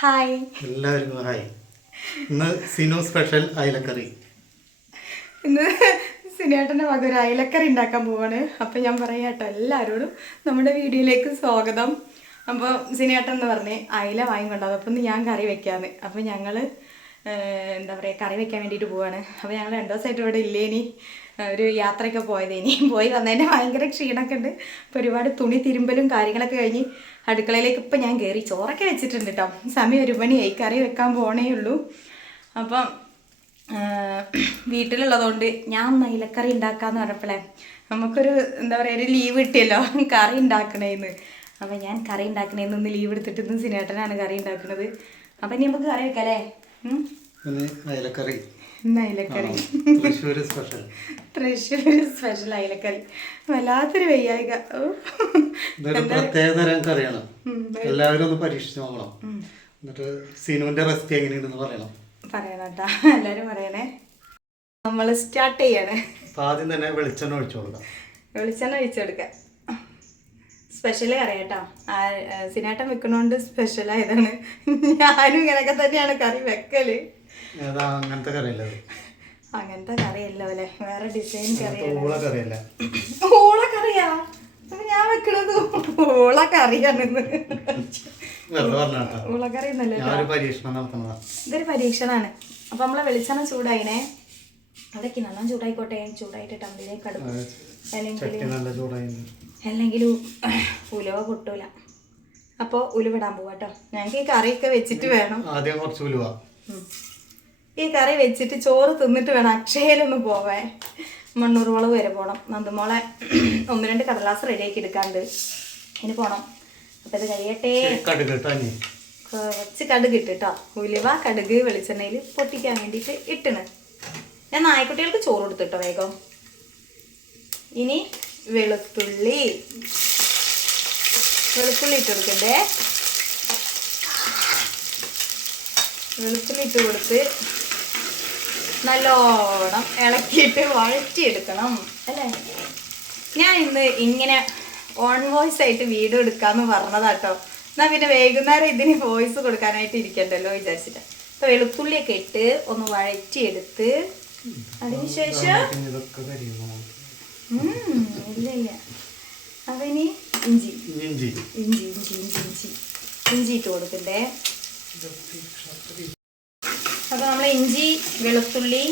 Hi എല്ലാവർക്കും hi. ഇന്ന് Sinu special അയലക്കറി. ഇന്ന് സിനേട്ടൻ്റെ വക ഒരു അയലക്കറി ഉണ്ടാക്കാൻ പോവാണ്. അപ്പം ഞാൻ പറയാം കേട്ടോ, എല്ലാവരോടും നമ്മുടെ വീഡിയോയിലേക്ക് സ്വാഗതം. അപ്പോൾ സിനേട്ടൻ എന്ന് പറഞ്ഞ് അയല വാങ്ങിക്കൊണ്ടാവും. അപ്പം ഇന്ന് ഞാൻ കറി വെക്കാമെന്ന്. അപ്പം ഞങ്ങൾ എന്താ പറയുക, കറി വെക്കാൻ വേണ്ടിയിട്ട് പോവാണ്. അപ്പോൾ ഞങ്ങൾ 2 ദിവസമായിട്ട് ഇവിടെ ഇല്ലേനി, ഒരു യാത്രയൊക്കെ പോയതേനി. പോയി വന്നതിൻ്റെ ഭയങ്കര ക്ഷീണമൊക്കെ ഉണ്ട്. അപ്പോൾ ഒരുപാട് തുണി തിരുമ്പലും കാര്യങ്ങളൊക്കെ കഴിഞ്ഞ് അടുക്കളയിലേക്ക് ഇപ്പം ഞാൻ കയറി ചോറൊക്കെ വെച്ചിട്ടുണ്ട് കേട്ടോ. സമയം 1 മണിയായി, കറി വെക്കാൻ പോകണേ ഉള്ളൂ. അപ്പം വീട്ടിലുള്ളതുകൊണ്ട് ഞാൻ ഒന്ന് ഇലക്കറി ഉണ്ടാക്കാമെന്ന് പറഞ്ഞപ്പോഴേ നമുക്കൊരു എന്താ പറയുക, ഒരു ലീവ് കിട്ടിയല്ലോ കറി ഉണ്ടാക്കണേന്ന്. അപ്പം ഞാൻ കറി ഉണ്ടാക്കണേന്ന് ഒന്ന് ലീവ് എടുത്തിട്ട് ഇന്ന് സിനേട്ടനാണ് കറി ഉണ്ടാക്കുന്നത്. അപ്പം ഇനി നമുക്ക് കറി വെക്കാം അല്ലേ? അയലക്കറി ഇന്ന് അയലക്കറി, തൃശ്ശൂർ സ്പെഷ്യൽ അയലക്കറി. വല്ലാത്തൊരു വയ്യായിക. പ്രത്യേകതരം കറിയാണ്, എല്ലാവരും ഒന്ന് പരീക്ഷിച്ച് നോക്കണം. എന്നിട്ട് സിനുവിന്റെ റെസിപ്പി എങ്ങനെയുണ്ടെന്ന് പറയണം കേട്ടോ, എല്ലാവരും പറയണേ. നമ്മൾ സ്റ്റാർട്ട് ചെയ്യണേ. ആദ്യം തന്നെ വെളിച്ചെണ്ണ ഒഴിച്ചു കൊടുക്കാം. സ്പെഷ്യൽ കറി കേട്ടോ. സിനേട്ടൻ വെക്കണോണ്ട് സ്പെഷ്യൽ ആയതാണ്. ഞാനും ഇങ്ങനെയൊക്കെ തന്നെയാണ് കറി വെക്കല്. അങ്ങനത്തെ കറിയല്ല, അങ്ങനത്തെ കറിയല്ലോ അല്ലേ, വേറെ ഡിസൈൻ കറിയല്ല. ഓള കറിയാ ഞാൻ വെക്കണത്? ഓള കറിയാണെന്ന്. ഉളക്കറി ഇതൊരു പരീക്ഷണാണ്. അപ്പൊ നമ്മളെ വെളിച്ചെണ്ണ ചൂടായിനെ, അതൊക്കെ നല്ലോണം ചൂടായിക്കോട്ടെ. ചൂടായിട്ട് ടമ്പിലേക്ക് അടുക്കും, അല്ലെങ്കിൽ ഉലുവ പൊട്ടൂല. അപ്പോൾ ഉലുവിടാൻ പോവാട്ടോ. ഞങ്ങൾക്ക് ഈ കറിയൊക്കെ വെച്ചിട്ട് വേണം, ആദ്യം കുറച്ച് ഉലുവ. ഈ കറി വെച്ചിട്ട് ചോറ് തിന്നിട്ട് വേണം അക്ഷയയിലൊന്ന് പോവാൻ. മണ്ണൂർ വളവ് വരെ പോകണം. നന്ദുമോളെ 1-2 കടലാസ് റെഡിയാക്കി എടുക്കാണ്ട് ഇനി പോണം. അപ്പം ഇത് കഴിയട്ടെ. കുറച്ച് കടുക് ഇട്ടിട്ടോ, ഉലുവ കടുക് വെളിച്ചെണ്ണയിൽ പൊട്ടിക്കാൻ വേണ്ടിയിട്ട് ഇട്ടണ്. ഞാൻ നായ്ക്കുട്ടികൾക്ക് ചോറ് കൊടുത്തിട്ടോ വേഗം. ഇനി വെളുത്തുള്ളി ഇട്ട് കൊടുക്കണ്ടേ. വെളുത്തുള്ളി ഇട്ട് കൊടുത്ത് നല്ലോണം ഇളക്കിയിട്ട് വഴറ്റിയെടുക്കണം അല്ലേ. ഞാൻ ഇന്ന് ഇങ്ങനെ ഓൺ വോയിസ് ആയിട്ട് വീഡിയോ എടുക്കാമെന്ന് പറഞ്ഞതാട്ടോ. എന്നാൽ പിന്നെ വൈകുന്നേരം ഇതിന് വോയിസ് കൊടുക്കാനായിട്ട് ഇരിക്കണ്ടല്ലോ വിചാരിച്ചിട്ട്. അപ്പോൾ വെളുത്തുള്ളിയൊക്കെ ഇട്ട് ഒന്ന് വഴറ്റിയെടുത്ത് അതിനുശേഷം ഇല്ല അതിന് ഇഞ്ചി ഇട്ട് കൊടുക്കണ്ടേ. അപ്പോൾ നമ്മൾ ഇഞ്ചി വെളുത്തുള്ളി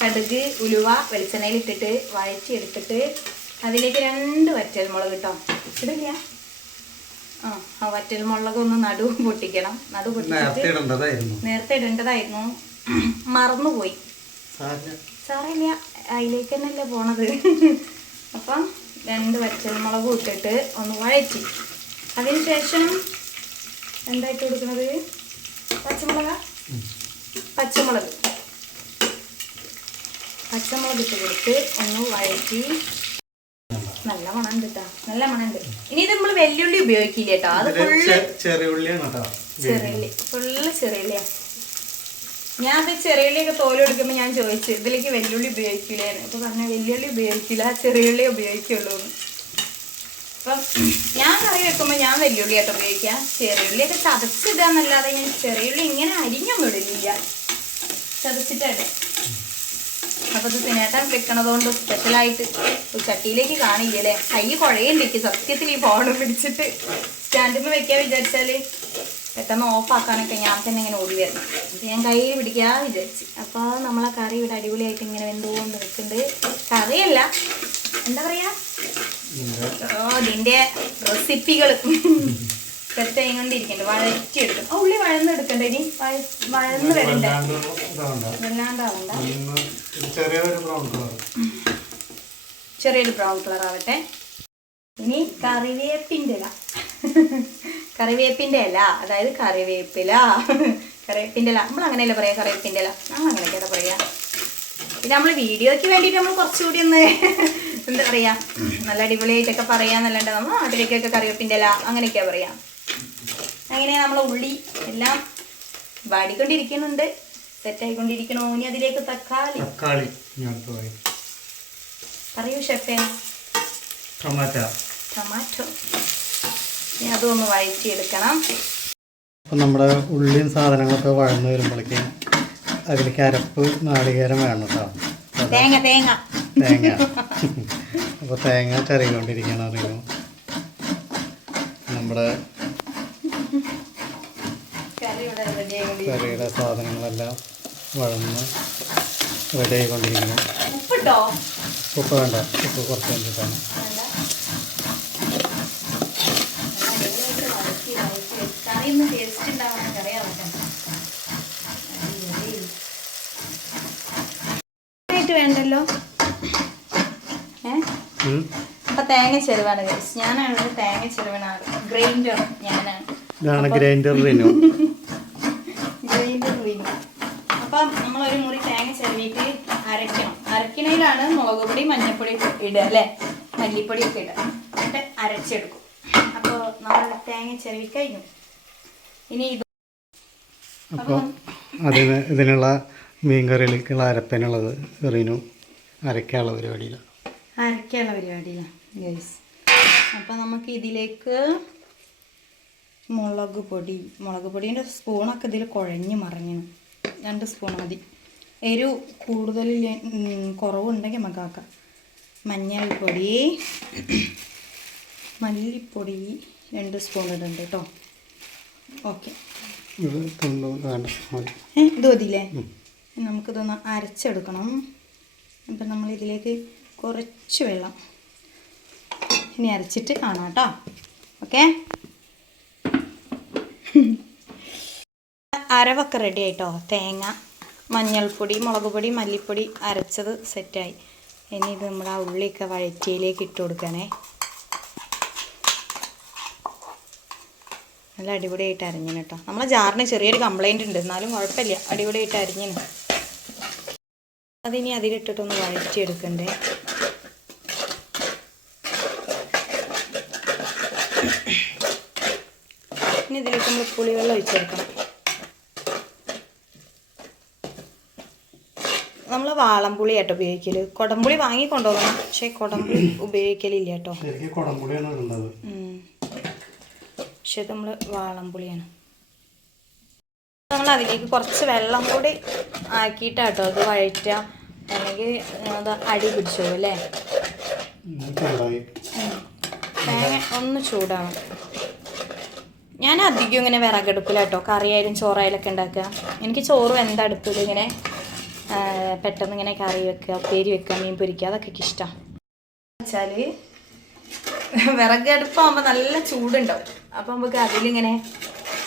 കടുക് ഉലുവ വെളിച്ചെണ്ണയിൽ ഇട്ടിട്ട് വഴറ്റിയെടുത്തിട്ട് അതിലേക്ക് 2 വറ്റൽമുളക് കേട്ടോ ഇടില്ല. ആ വറ്റൽമുളക് ഒന്ന് നടു പൊട്ടിക്കണം. നടു പൊട്ടിച്ചിട്ട് നേരത്തെ ഇടേണ്ടതായിരുന്നു, മറന്നുപോയി. സാറില്ല, അതിലേക്ക് തന്നെയല്ലേ പോണത്. അപ്പം 2 വറ്റൽമുളകും ഇട്ടിട്ട് ഒന്ന് വഴറ്റി. അതിനുശേഷം എന്തായിട്ട് കൊടുക്കുന്നത്? പച്ചമുളക് ഇട്ട് കൊടുത്ത് ഒന്ന് വഴറ്റി. നല്ല മണമുണ്ട് കേട്ടോ, നല്ല മണമുണ്ട്. ഇനി ഇത് നമ്മൾ വെല്ലുള്ളി ഉപയോഗിക്കില്ല കേട്ടോ, അത് ഫുള്ള് ചെറിയുള്ളിയാ. ഞാൻ അത് ചെറിയുള്ളിയൊക്കെ തോലെടുക്കുമ്പോൾ ഞാൻ ചോദിച്ചു ഇതിലേക്ക് വെല്ലുള്ളി ഉപയോഗിക്കില്ലേന്ന്. അപ്പോൾ പറഞ്ഞാൽ വെല്ലുള്ളി ഉപയോഗിക്കില്ല, ചെറിയുള്ളി ഉപയോഗിക്കുള്ളൂ. അപ്പം ഞാൻ കറി വെക്കുമ്പോൾ ഞാൻ വെല്ലുള്ളി ആയിട്ട് ഉപയോഗിക്കാം. ചെറിയുള്ളിയൊക്കെ ചതച്ചിടാന്നല്ലാതെ ഞാൻ ചെറിയുള്ളി ഇങ്ങനെ അരിഞ്ഞൊന്നും ഇടില്ല, ചതച്ചിട്ടാണ്. അപ്പോൾ ഇത് സിനേട്ടൻ വെക്കണതുകൊണ്ട് സ്പെഷ്യലായിട്ട് ചട്ടിയിലേക്ക് കാണില്ലേ. കൈ കുഴയുണ്ടിരിക്കും സത്യത്തിൽ ഈ ഫോൺ പിടിച്ചിട്ട്. സ്റ്റാൻഡിൽ വെക്കാൻ വിചാരിച്ചാൽ പെട്ടെന്ന് ഓഫാക്കാനൊക്കെ ഞാൻ തന്നെ ഇങ്ങനെ ഓടി വരണം. അപ്പോൾ ഞാൻ കയ്യിൽ പിടിക്കാൻ വിചാരിച്ച്. അപ്പോൾ നമ്മളെ കറി ഇവിടെ അടിപൊളിയായിട്ട് ഇങ്ങനെ വെന്തുകൊണ്ട് നിൽക്കുന്നുണ്ട്. കറിയല്ല, എന്താ പറയുക, ഇതിൻ്റെ റെസിപ്പികൾ സെറ്റ് ആയിക്കൊണ്ടിരിക്കണ്ടേ. വഴറ്റിയെടുക്കും. ഉള്ളി വഴന്നെടുക്കണ്ടേ, ഇനി വഴന്ന് വരണ്ടേ, വല്ലാണ്ടാവണ്ട. ചെറിയൊരു ബ്രൗൺ കളർ ആവട്ടെ. ഇനി കറിവേപ്പിൻ്റെ ഇല, അതായത് കറിവേപ്പില. നമ്മൾ അങ്ങനെയല്ല പറയാ, കറിവേപ്പിൻ്റെ ഇല നമ്മൾ അങ്ങനെയൊക്കെയാണ് പറയാ. പിന്നെ നമ്മൾ വീഡിയോയ്ക്ക് വേണ്ടിയിട്ട് നമ്മൾ കുറച്ചുകൂടി ഒന്ന് എന്താ പറയുക, നല്ല അടിപൊളിയായിട്ടൊക്കെ പറയാന്നല്ലാണ്ട് നമ്മൾ നാട്ടിലേക്കൊക്കെ കറിവേപ്പിൻ്റെ ഇല അങ്ങനെയൊക്കെയാണ് പറയാം. അങ്ങനെ നമ്മൾ ഉള്ളി എല്ലാം വാടിക്കൊണ്ടിരിക്കുന്നുണ്ട്, സെറ്റായിക്കൊണ്ടിരിക്കണോ. ഇനി അതിലേക്ക് തക്കാളി പറയൂ ഷെഫേ. ടൊമാറ്റോ ഇനി അതൊന്ന് വഴറ്റിയെടുക്കണം. അപ്പം നമ്മുടെ ഉള്ളിയും സാധനങ്ങളൊക്കെ വഴന്ന് വരുമ്പോഴേക്കും അതിലേക്ക് അരപ്പ് നാളികേരം വേണം കേട്ടോ. തേങ്ങ തേങ്ങ തേങ്ങ അപ്പോൾ തേങ്ങ ചിരകിക്കൊണ്ടിരിക്കണം. അറിയുമോ നമ്മുടെ കറിയുടെ സാധനങ്ങളെല്ലാം വഴന്ന് റെഡി ആയിക്കൊണ്ടിരിക്കുന്നു. ഉപ്പ് വേണ്ട, ഉപ്പ് കുറച്ച് കഴിഞ്ഞിട്ടാണ്. വേണ്ടല്ലോ. അപ്പൊ തേങ്ങ ചെരുവാണ് ഗൈസ്. ഞാനാണ് തേങ്ങ ചെരുവണ ഗ്രൈൻഡർ. ഞാനാണ് ഗ്രൈൻഡർ റിനു. അപ്പം നമ്മളൊരു മുറി തേങ്ങ ചെരുവിട്ട് അരയ്ക്കണം. അരക്കണയിലാണ് മുളക് പൊടി മഞ്ഞൾപ്പൊടി ഇടുക അല്ലേ, മല്ലിപ്പൊടി ഒക്കെ ഇടുക. എന്നിട്ട് അരച്ചെടുക്കും. അപ്പോൾ നമ്മൾ തേങ്ങ ചെരുവി കഴിഞ്ഞു. ഇനി ഇത് അപ്പോൾ ഇതിനുള്ള മീൻകറിയിലേക്കുള്ള അരപ്പനുള്ളത് റിനു അരയ്ക്കാനുള്ള പരിപാടിയിലാണ്. ഗൈസ്. അപ്പോൾ നമുക്ക് ഇതിലേക്ക് മുളക് പൊടീൻ്റെ സ്പൂണൊക്കെ ഇതിൽ കുഴഞ്ഞ് മറിഞ്ഞു. 2 സ്പൂൺ മതി. എരിവ് കൂടുതൽ കുറവുണ്ടെങ്കിൽ നമുക്കാക്കാം. മഞ്ഞൾപ്പൊടി മല്ലിപ്പൊടി 2 സ്പൂൺ ഇടുന്നുണ്ട് കേട്ടോ. ഓക്കെ, ഇത് മതിയില്ലേ? നമുക്കിതൊന്ന് അരച്ചെടുക്കണം. അപ്പം നമ്മളിതിലേക്ക് കുറച്ച് വെള്ളം ഇനി അരച്ചിട്ട് കാണാം കേട്ടോ. ഓക്കെ, അരവൊക്കെ റെഡി ആയിട്ടോ. തേങ്ങ, മഞ്ഞൾപ്പൊടി, മുളക് പൊടി, മല്ലിപ്പൊടി അരച്ചത് സെറ്റായി. ഇനി ഇത് നമ്മൾ ആ ഉള്ളിയൊക്കെ വഴറ്റിയിലേക്ക് ഇട്ട് കൊടുക്കണേ. നല്ല അടിപൊളിയായിട്ട് അരിഞ്ഞിന് കേട്ടോ. നമ്മളെ ജാറിന് ചെറിയൊരു കംപ്ലൈൻറ്റ് ഉണ്ട്, എന്നാലും കുഴപ്പമില്ല, അടിപൊളിയായിട്ട് അരിഞ്ഞിന്. അതിനി അതിലിട്ടിട്ടൊന്ന് വഴറ്റിയെടുക്കണ്ടേ. ഇനി ഇതിലേക്ക് നമ്മൾ പുളിവെള്ളം ഒഴിച്ചെടുക്കണം. നമ്മൾ വാളംപുളി കേട്ടോ ഉപയോഗിക്കൽ. കുടംപുളി വാങ്ങിക്കൊണ്ടുപോകണം, പക്ഷേ കുടംപുളി ഉപയോഗിക്കലില്ല കേട്ടോ. പക്ഷെ ഇത് നമ്മൾ വാളംപുളിയാണ്. നമ്മൾ അതിലേക്ക് കുറച്ച് വെള്ളം കൂടി ആക്കിയിട്ടാട്ടോ അത് വഴറ്റുക, അല്ലെങ്കിൽ അത് അടി പിടിച്ചോ അല്ലേ. തേങ്ങ ഒന്ന് ചൂടാവും. ഞാൻ അധികം ഇങ്ങനെ വിറകടുപ്പിലാട്ടോ കറിയായാലും ചോറായാലൊക്കെ ഉണ്ടാക്കുക. എനിക്ക് ചോറ് വെന്ത അടുപ്പിൽ ഇങ്ങനെ പെട്ടെന്ന് ഇങ്ങനെ കറി വെക്കുക, ഉപ്പേരി വെക്കുക, മീൻ പൊരിക്കുക, അതൊക്കെ എനിക്ക് ഇഷ്ടമാണ്. വെച്ചാൽ വിറകടുപ്പാകുമ്പോൾ നല്ല ചൂടുണ്ടാവും. അപ്പം നമുക്ക് അതിലിങ്ങനെ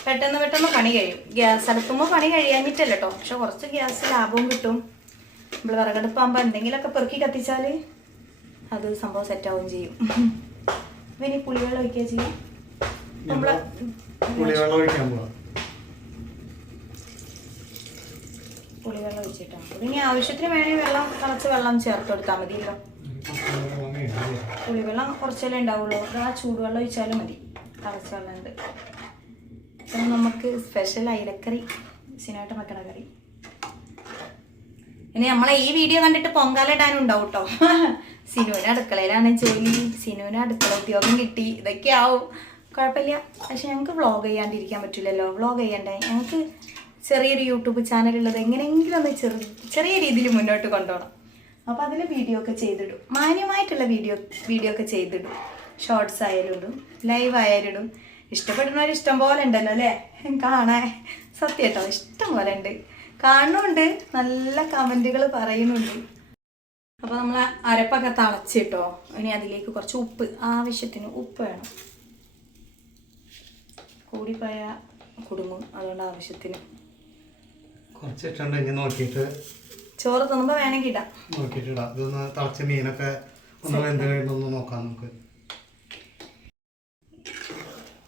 പെട്ടെന്ന് പണി കഴിയും. ഗ്യാസ് അടുപ്പുമ്പോൾ പണി കഴിയാഞ്ഞിട്ടല്ല കേട്ടോ, പക്ഷെ കുറച്ച് ഗ്യാസ് ലാഭവും കിട്ടും. നമ്മൾ വിറകടുപ്പാകുമ്പോൾ എന്തെങ്കിലുമൊക്കെ പെറുക്കി കത്തിച്ചാൽ അത് സംഭവം സെറ്റാവുകയും ചെയ്യും. അപ്പം ഇനി പുളിവെള്ളം ഒഴിക്കുക ചെയ്യും. നമ്മൾ പുളിവെള്ളം ഒഴിച്ചിട്ടാണ്. ഇനി ആവശ്യത്തിന് വേണമെങ്കിൽ തിളച്ച് വെള്ളം ചേർത്ത് കൊടുത്താൽ മതിയല്ലോ. പുളിവെള്ളം കുറച്ചല്ലേ ഉണ്ടാവുള്ളൂ. ആ ചൂടുവെള്ളം ഒഴിച്ചാലും മതി. തിളച്ച വെള്ളം ഉണ്ട്. അപ്പം നമുക്ക് സ്പെഷ്യൽ അയിലക്കറി, സിനോട്ട് വെക്കണ കറി. ഇനി നമ്മളെ ഈ വീഡിയോ കണ്ടിട്ട് പൊങ്കാല ഇടാനും ഉണ്ടാവും കേട്ടോ. സിനുവിന് അടുക്കളയിലാണ് ജോലി, സിനുവിന് അടുക്കള ഉദ്യോഗം കിട്ടി, ഇതൊക്കെ ആവും. കുഴപ്പമില്ല. പക്ഷെ ഞങ്ങൾക്ക് വ്ളോഗ് ചെയ്യാണ്ടിരിക്കാൻ പറ്റില്ലല്ലോ. വ്ളോഗ് ചെയ്യണ്ടേ. ഞങ്ങൾക്ക് ചെറിയൊരു യൂട്യൂബ് ചാനലുള്ളത് എങ്ങനെയെങ്കിലും ഒന്ന് ചെറിയ രീതിയിൽ മുന്നോട്ട് കൊണ്ടുപോകണം. അപ്പോൾ അതിൽ വീഡിയോ ഒക്കെ ചെയ്തിടും. മാന്യമായിട്ടുള്ള വീഡിയോ ഒക്കെ ചെയ്തിടും. ഷോർട്സ് ആയാലും ഇടും, ലൈവ് ആയാലും ഇടും. ഇഷ്ടപ്പെടുന്നവർ ഇഷ്ടം പോലെ ഉണ്ടല്ലോ അല്ലേ കാണാൻ. സത്യം കേട്ടോ, ഇഷ്ടം പോലെ ഉണ്ട്. കാണുന്നുണ്ട്, നല്ല കമൻറ്റുകൾ പറയുന്നുണ്ട്. അപ്പോൾ നമ്മൾ അരപ്പൊക്കെ തിളച്ചിട്ടോ. ഇനി അതിലേക്ക് കുറച്ച് ഉപ്പ്, ആവശ്യത്തിന് ഉപ്പ് വേണം. കൂടിപ്പോയ കുടുങ്ങും, അതുകൊണ്ട് ആവശ്യത്തിന് കുറച്ചിട്ടുണ്ടെങ്കിൽ നോക്കിയിട്ട് ചോറ് തിന്നുമ്പോൾ വേണമെങ്കിൽ ഇടാം. നോക്കിയിട്ട് ഇടാം. ഇതൊന്ന് തിളച്ച മീനൊക്കെ ഒന്ന് വെന്തൊന്ന് നോക്കാം നമുക്ക്.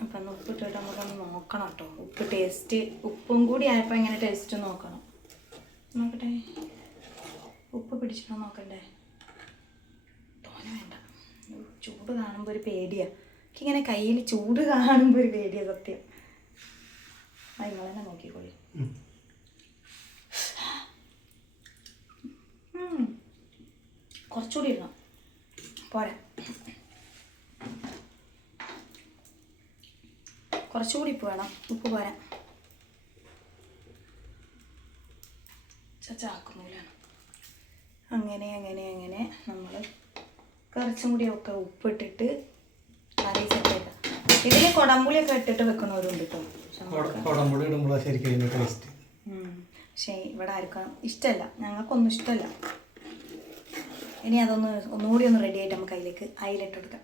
അപ്പം ഉപ്പിട്ടിട്ട് നമുക്കൊന്ന് നോക്കണം കേട്ടോ. ഉപ്പ് ടേസ്റ്റ്, ഉപ്പും കൂടി ആയപ്പോൾ ഇങ്ങനെ ടേസ്റ്റ് നോക്കണം. നോക്കട്ടെ, ഉപ്പ് പിടിച്ചിട്ടോ നോക്കണ്ടേ. തോനെ വേണ്ട. ചൂട് കാണുമ്പോൾ ഒരു പേടിയാണ്. എനിക്കിങ്ങനെ കയ്യിൽ ചൂട് കാണുമ്പോൾ ഒരു പേടിയാണ് സത്യം. നിങ്ങൾ തന്നെ നോക്കിക്കോളി. കുറച്ചുകൂടി ഇടണം, പോരാ. കുറച്ചുകൂടി ഉപ്പ് വേണം, ഉപ്പ് പോരാ. ചാക്കുന്നില്ല. അങ്ങനെ അങ്ങനെ അങ്ങനെ നമ്മൾ കുറച്ചും കൂടിയൊക്കെ ഉപ്പിട്ടിട്ട് കറി സെറ്റാക്കാം. ഇതിൽ കൊടമ്പുളിയൊക്കെ ഇട്ടിട്ട് വെക്കുന്നവരുണ്ട് കേട്ടോ. കുടമ്പുളി ഇടുമ്പോഴാണ് ശരിക്കും ഇതിൻ്റെ ടേസ്റ്റ്. പക്ഷേ ഇവിടെ ആർക്കും ഇഷ്ടമല്ല, ഞങ്ങൾക്കൊന്നും ഇഷ്ടമല്ല. ഇനി ഒന്നുകൂടി ഒന്ന് റെഡി ആയിട്ട് നമുക്ക് അതിലേക്ക് അയിലിട്ട് കൊടുക്കാം.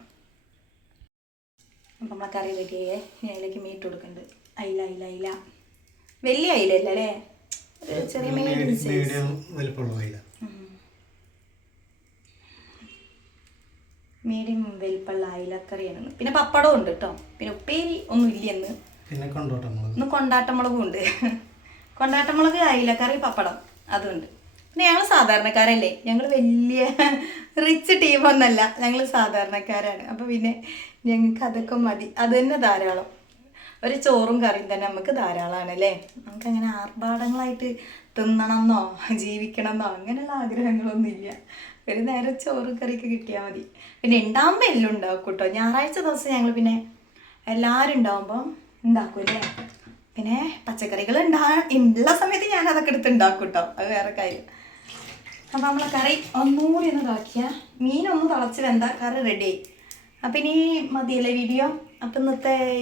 അപ്പം നമ്മളെ കറി റെഡിയായേ. ഇനി അതിലേക്ക് മീറ്റ് കൊടുക്കുന്നുണ്ട്. അയില അയില അയില വലിയ അയിലല്ല അല്ലേ, ഒരു ചെറിയ മീഡിയം വലിപ്പമുള്ള അയില. മീഡിയം വലിപ്പമുള്ള അയിലക്കറിയാണ്. പിന്നെ പപ്പടവും ഉണ്ട് കേട്ടോ. പിന്നെ ഉപ്പേരി ഒന്നും ഇല്ലെന്ന്. പിന്നെ കൊണ്ടാട്ടമുളക്, ഇന്ന് കൊണ്ടാട്ടമുളകും ഉണ്ട്. കൊണ്ടാട്ടമുളക്, അയിലക്കറി, പപ്പടം അതുണ്ട്. പിന്നെ ഞങ്ങൾ സാധാരണക്കാരല്ലേ, ഞങ്ങൾ വലിയ റിച്ച് ടീമൊന്നല്ല, ഞങ്ങൾ സാധാരണക്കാരാണ്. അപ്പോൾ പിന്നെ ഞങ്ങൾക്ക് അതൊക്കെ മതി, അത് തന്നെ ധാരാളം. ഒരു ചോറും കറിയും തന്നെ നമുക്ക് ധാരാളമാണ് അല്ലേ. നമുക്കങ്ങനെ ആർഭാടങ്ങളായിട്ട് തിന്നണമെന്നോ ജീവിക്കണമെന്നോ അങ്ങനെയുള്ള ആഗ്രഹങ്ങളൊന്നും ഇല്ല. ഒരു നേരം ചോറും കറിയൊക്കെ കിട്ടിയാൽ മതി. പിന്നെ ഉണ്ടാകുമ്പോൾ എല്ലാം ഉണ്ടാക്കും കേട്ടോ. ഞായറാഴ്ച ദിവസം ഞങ്ങൾ പിന്നെ എല്ലാവരും ഉണ്ടാകുമ്പോൾ ഉണ്ടാക്കൂല്ലേ. പിന്നെ പച്ചക്കറികൾ ഉള്ള സമയത്ത് ഞാൻ അതൊക്കെ എടുത്ത് ഉണ്ടാക്കും കേട്ടോ, അത് വേറെ കാര്യം. അപ്പോൾ നമ്മളെ കറി ഒന്നുകൂടി ഒന്ന് ഇതാക്കിയാൽ മീനൊന്ന് തിളച്ച് വെന്താൽ കറി റെഡിയായി. അപ്പം ഇനി മതിയല്ലേ വീഡിയോ. അപ്പം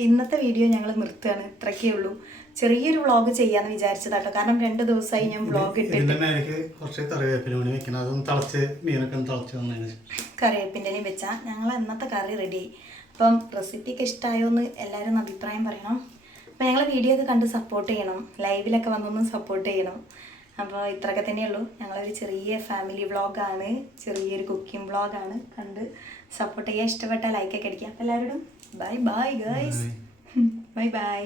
ഇന്നത്തെ വീഡിയോ ഞങ്ങൾ നിർത്തുകയാണ്. ഇത്രയൊക്കെ ഉള്ളൂ. ചെറിയൊരു വ്ളോഗ് ചെയ്യാമെന്ന് വിചാരിച്ചതാട്ടോ. കാരണം 2 ദിവസമായി ഞാൻ വ്ളോഗ് ഇട്ടിട്ട്. കറിവേപ്പിൻ്റെയും വെച്ചാൽ ഞങ്ങൾ ഇന്നത്തെ കറി റെഡിയായി. അപ്പം റെസിപ്പിയൊക്കെ ഇഷ്ടമായോ എന്ന് എല്ലാവരും അഭിപ്രായം പറയണം. അപ്പോൾ ഞങ്ങൾ വീഡിയോ ഒക്കെ കണ്ട് സപ്പോർട്ട് ചെയ്യണം, ലൈവിലൊക്കെ വന്നൊന്ന് സപ്പോർട്ട് ചെയ്യണം. അപ്പോൾ ഇത്രയൊക്കെ തന്നെയുള്ളൂ. ഞങ്ങളൊരു ചെറിയ ഫാമിലി വ്ളോഗാണ്, ചെറിയൊരു കുക്കിംഗ് വ്ളോഗാണ്. കണ്ട് സപ്പോർട്ട് ചെയ്യാൻ ഇഷ്ടപ്പെട്ട ലൈക്കൊക്കെ അടിക്കാം. അപ്പോൾ എല്ലാവരോടും bye bye guys, bye bye.